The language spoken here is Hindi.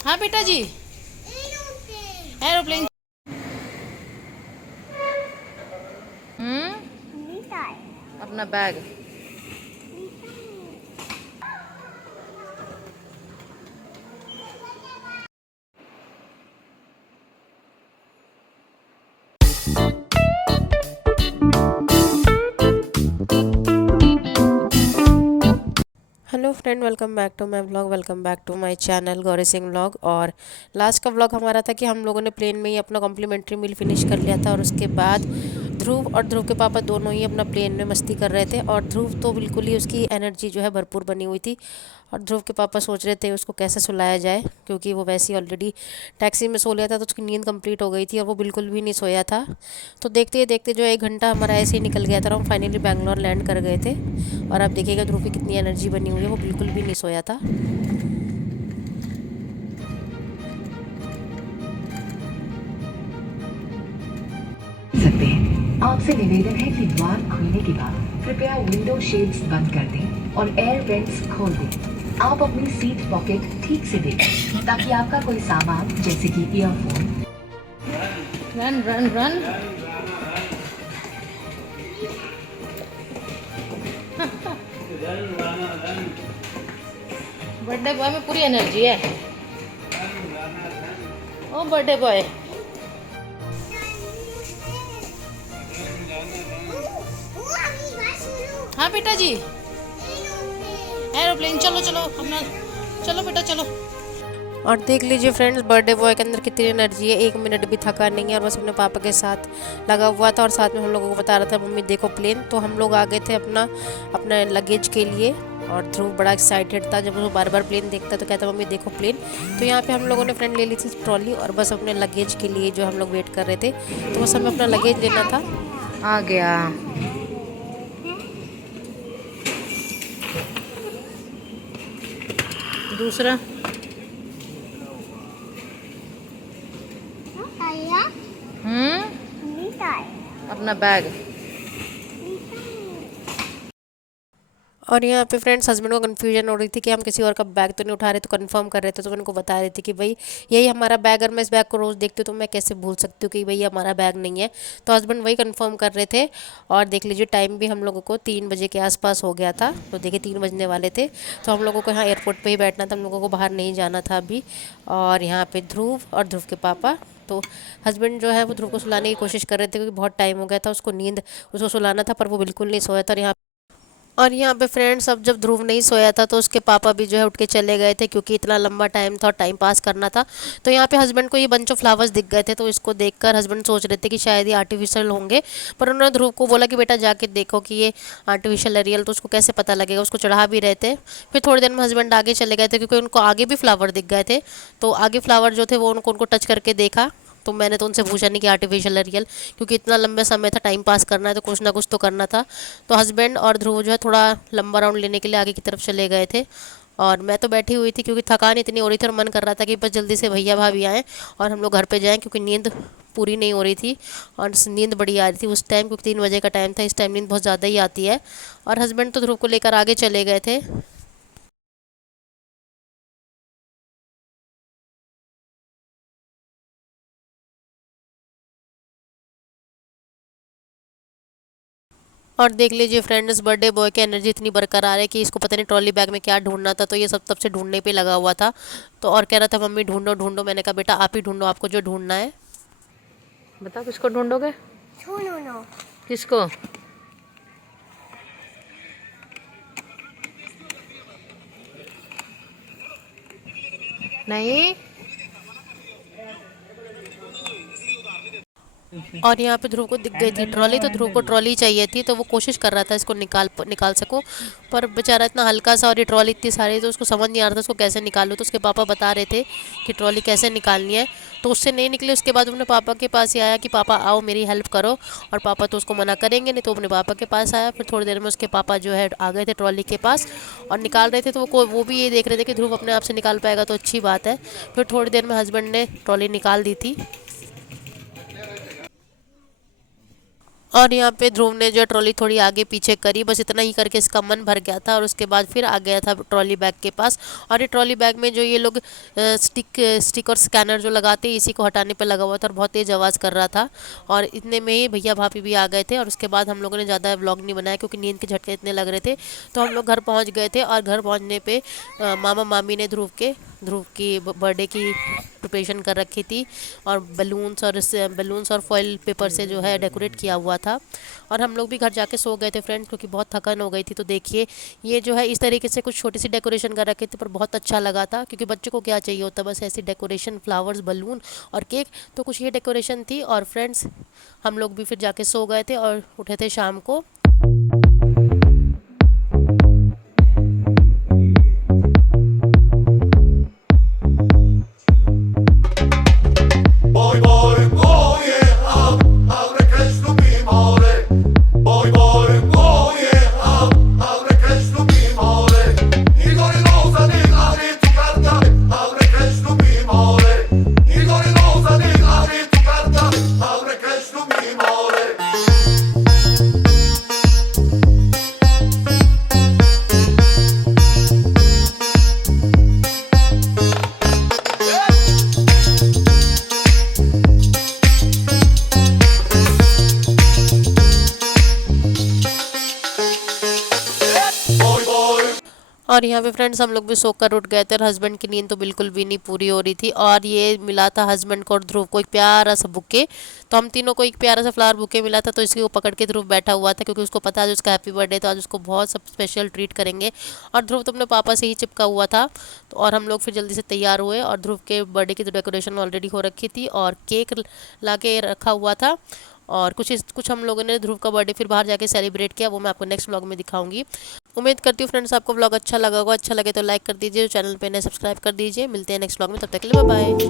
हाँ बेटा जी। एरोप्लेन। अपना bag. Hello friend, welcome back to my vlog. Welcome back to my channel Gauri Singh vlog. और लास्ट का व्लॉग हमारा था कि हम लोगों ने प्लेन में ही अपना कॉम्प्लीमेंट्री मील फिनिश कर लिया था। और उसके बाद ध्रुव और ध्रुव के पापा दोनों ही अपना प्लेन में मस्ती कर रहे थे। और ध्रुव तो बिल्कुल ही उसकी एनर्जी जो है भरपूर बनी हुई थी। और ध्रुव के पापा सोच रहे थे उसको कैसे सुलाया जाए, क्योंकि वो वैसे ही ऑलरेडी टैक्सी में सो लिया था, तो उसकी नींद कंप्लीट हो गई थी और वो बिल्कुल भी नहीं सोया था। तो देखते ही देखते जो 1 घंटा हमारा ऐसे ही निकल गया था और हम फाइनली बैंगलोर लैंड कर गए थे। और आप देखिएगा ध्रुव की कितनी एनर्जी बनी हुई है, वो बिल्कुल भी नहीं सोया था। सकते हैं। आपसे निवेदन है कि द्वार खुलने के बाद कृपया विंडो शेड्स बंद कर दें और एयर वेंट्स खोल दें। आप अपनी सीट पॉकेट ठीक से देखें ताकि आपका कोई सामान जैसे कि earphone. Run run run. Birthday boy में पूरी एनर्जी है। ओ बर्थडे बॉय। हाँ बेटा जी। एरोप्लेन। चलो चलो अपना, चलो बेटा चलो। और देख लीजिए फ्रेंड्स, बर्थडे बॉय के अंदर कितनी एनर्जी है, 1 मिनट भी थका नहीं है और बस अपने पापा के साथ लगा हुआ था। और साथ में हम लोगों को बता रहा था मम्मी देखो प्लेन। तो हम लोग आ गए थे अपना अपना लगेज के लिए। और ध्रुव बड़ा एक्साइटेड था, जब वो बार बार प्लेन देखता तो कहता मम्मी देखो प्लेन। तो यहाँ पे हम लोगों ने फ्रेंड ले ली थी ट्रॉली और बस अपने लगेज के लिए जो हम लोग वेट कर रहे थे। तो बस हमें अपना लगेज लेना था। आ गया दूसरा। अपना बैग। और यहाँ पे फ्रेंड्स हस्बैंड को कन्फ्यूजन हो रही थी कि हम किसी और का बैग तो नहीं उठा रहे, तो कंफर्म कर रहे थे। तो मैं उनको बता रही थी कि भाई यही हमारा बैग, अगर मैं इस बैग को रोज़ देखती हूँ तो मैं कैसे भूल सकती हूँ कि भाई हमारा बैग नहीं है। तो हस्बैंड वही कंफर्म कर रहे थे। और देख लीजिए टाइम भी हम लोगों को 3 बजे के आसपास हो गया था। तो देखिए 3 बजने वाले थे। तो हम लोगों को यहाँ एयरपोर्ट पर ही बैठना था, हम लोगों को बाहर नहीं जाना था अभी। और यहाँ पे ध्रुव और ध्रुव के पापा, तो हस्बैंड जो है वो ध्रुव को सुलाने की कोशिश कर रहे थे, क्योंकि बहुत टाइम हो गया था उसको नींद, उसको सुलाना था पर वो बिल्कुल नहीं सोया था। और यहाँ पे फ्रेंड्स अब जब ध्रुव नहीं सोया था तो उसके पापा भी जो है उठ के चले गए थे, क्योंकि इतना लंबा टाइम था और टाइम पास करना था। तो यहाँ पे हस्बैंड को ये बंच ऑफ फ्लावर्स दिख गए थे, तो इसको देखकर हस्बैंड सोच रहे थे कि शायद ये आर्टिफिशियल होंगे। पर उन्होंने ध्रुव को बोला कि बेटा जाके देखो कि ये आर्टिफिशियल है रियल, तो उसको कैसे पता लगेगा। उसको चढ़ा भी रहे थे। फिर थोड़ी देर में हस्बैंड आगे चले गए थे, क्योंकि उनको आगे भी फ्लावर दिख गए थे। तो आगे फ्लावर जो थे वो उनको टच करके देखा। तो मैंने तो उनसे पूछा नहीं कि आर्टिफिशियल है रियल, क्योंकि इतना लंबे समय था, टाइम पास करना है तो कुछ ना कुछ तो करना था। तो हस्बैंड और ध्रुव जो है थोड़ा लंबा राउंड लेने के लिए आगे की तरफ चले गए थे। और मैं तो बैठी हुई थी, क्योंकि थकान इतनी हो रही थी और मन कर रहा था कि बस जल्दी से भैया भाभी आएँ और हम लोग घर पे जाएँ, क्योंकि नींद पूरी नहीं हो रही थी। और नींद बड़ी आ रही थी उस टाइम, क्योंकि 3 बजे का टाइम था। इस टाइम नींद बहुत ज़्यादा ही आती है। और हस्बैंड तो ध्रुव को लेकर आगे चले गए थे। और देख लीजिए फ्रेंड्स, बर्थडे बॉय की एनर्जी इतनी बरकरार है कि इसको पता नहीं ट्रॉली बैग में क्या ढूंढना था, तो ये सब तब से ढूंढने पे लगा हुआ था। तो और कह रहा था मम्मी ढूंढो ढूंढो। मैंने कहा बेटा आप ही ढूंढो, आपको जो ढूंढना है। बताओ किसको ढूंढोगे? किसको? नहीं। और यहाँ पे ध्रुव को दिख गई थी ट्रॉली, तो ध्रुव को ट्रॉली चाहिए थी, तो वो कोशिश कर रहा था इसको निकाल सकूं। पर बेचारा इतना हल्का सा और ये ट्रॉली इतनी सारी, तो उसको समझ नहीं आ रहा था उसको कैसे निकालूं। तो उसके पापा बता रहे थे कि ट्रॉली कैसे निकालनी है। तो उससे नहीं निकले। उसके बाद अपने पापा के पास ही आया कि पापा आओ मेरी हेल्प करो। और पापा तो उसको मना करेंगे नहीं, तो अपने पापा के पास आया। फिर थोड़ी देर में उसके पापा जो है आ गए थे ट्रॉली के पास और निकाल रहे थे। तो वो भी ये देख रहे थे कि ध्रुव अपने आप से निकाल पाएगा तो अच्छी बात है। फिर थोड़ी देर में हस्बैंड ने ट्रॉली निकाल दी थी। और यहाँ पे ध्रुव ने जो ट्रॉली थोड़ी आगे पीछे करी, बस इतना ही करके इसका मन भर गया था। और उसके बाद फिर आ गया था ट्रॉली बैग के पास। और ये ट्रॉली बैग में जो ये लोग स्टिक और स्कैनर जो लगाते हैं, इसी को हटाने पे लगा हुआ था और बहुत तेज़ आवाज़ कर रहा था। और इतने में ही भैया भाभी भी आ गए थे। और उसके बाद हम लोगों ने ज़्यादा व्लॉग नहीं बनाया क्योंकि नींद के झटके इतने लग रहे थे। तो हम लोग घर पहुँच गए थे। और घर पहुँचने पे मामा मामी ने ध्रुव की बर्थडे की प्रिपरेशन कर रखी थी। और बलून्स और फॉइल पेपर से जो है डेकोरेट किया हुआ था। और हम लोग भी घर जाके सो गए थे फ्रेंड्स, क्योंकि बहुत थकान हो गई थी। तो देखिए, ये जो है इस तरीके से कुछ छोटी सी डेकोरेशन कर रखे थे, पर बहुत अच्छा लगा था। क्योंकि बच्चों को क्या चाहिए होता, बस ऐसी डेकोरेशन, फ्लावर्स, बलून और केक। तो कुछ ये डेकोरेशन थी। और फ्रेंड्स, हम लोग भी फिर जाके सो गए थे और उठे थे शाम को। Boy, boy, oh yeah, abre Krishna bimore. Boy, boy, oh yeah, abre Krishna bimore. Igor Loza ni ari tu karta, abre Krishna bimore. Igor Loza ni ari tu karta, abre Krishna bimore. Boy, boy. और यहाँ पे फ्रेंड्स हम लोग भी सोकर उठ गए थे। और हस्बैंड की नींद तो बिल्कुल भी नहीं पूरी हो रही थी। और ये मिला था हस्बैंड को और ध्रुव को एक प्यारा सा बुके। तो हम तीनों को एक प्यारा सा फ्लावर बुके मिला था। तो इसको पकड़ के ध्रुव बैठा हुआ था, क्योंकि उसको पता है उसका हैप्पी बर्थडे, तो आज उसको बहुत सब स्पेशल ट्रीट करेंगे। और ध्रुव तो अपने पापा से ही चिपका हुआ था। तो और हम लोग फिर जल्दी से तैयार हुए। और ध्रुव के बर्थडे की तो डेकोरेशन ऑलरेडी हो रखी थी और केक ला के रखा हुआ था। और कुछ हम लोगों ने ध्रुव का बर्थडे फिर बाहर जाके सेलिब्रेट किया, वो मैं आपको नेक्स्ट व्लॉग में दिखाऊंगी। उम्मीद करती हूँ फ्रेंड्स आपको व्लॉग अच्छा लगा होगा। अच्छा लगे तो लाइक कर दीजिए, चैनल पे नए सब्सक्राइब कर दीजिए। मिलते हैं नेक्स्ट व्लॉग में, तब तक के लिए बाय बाय।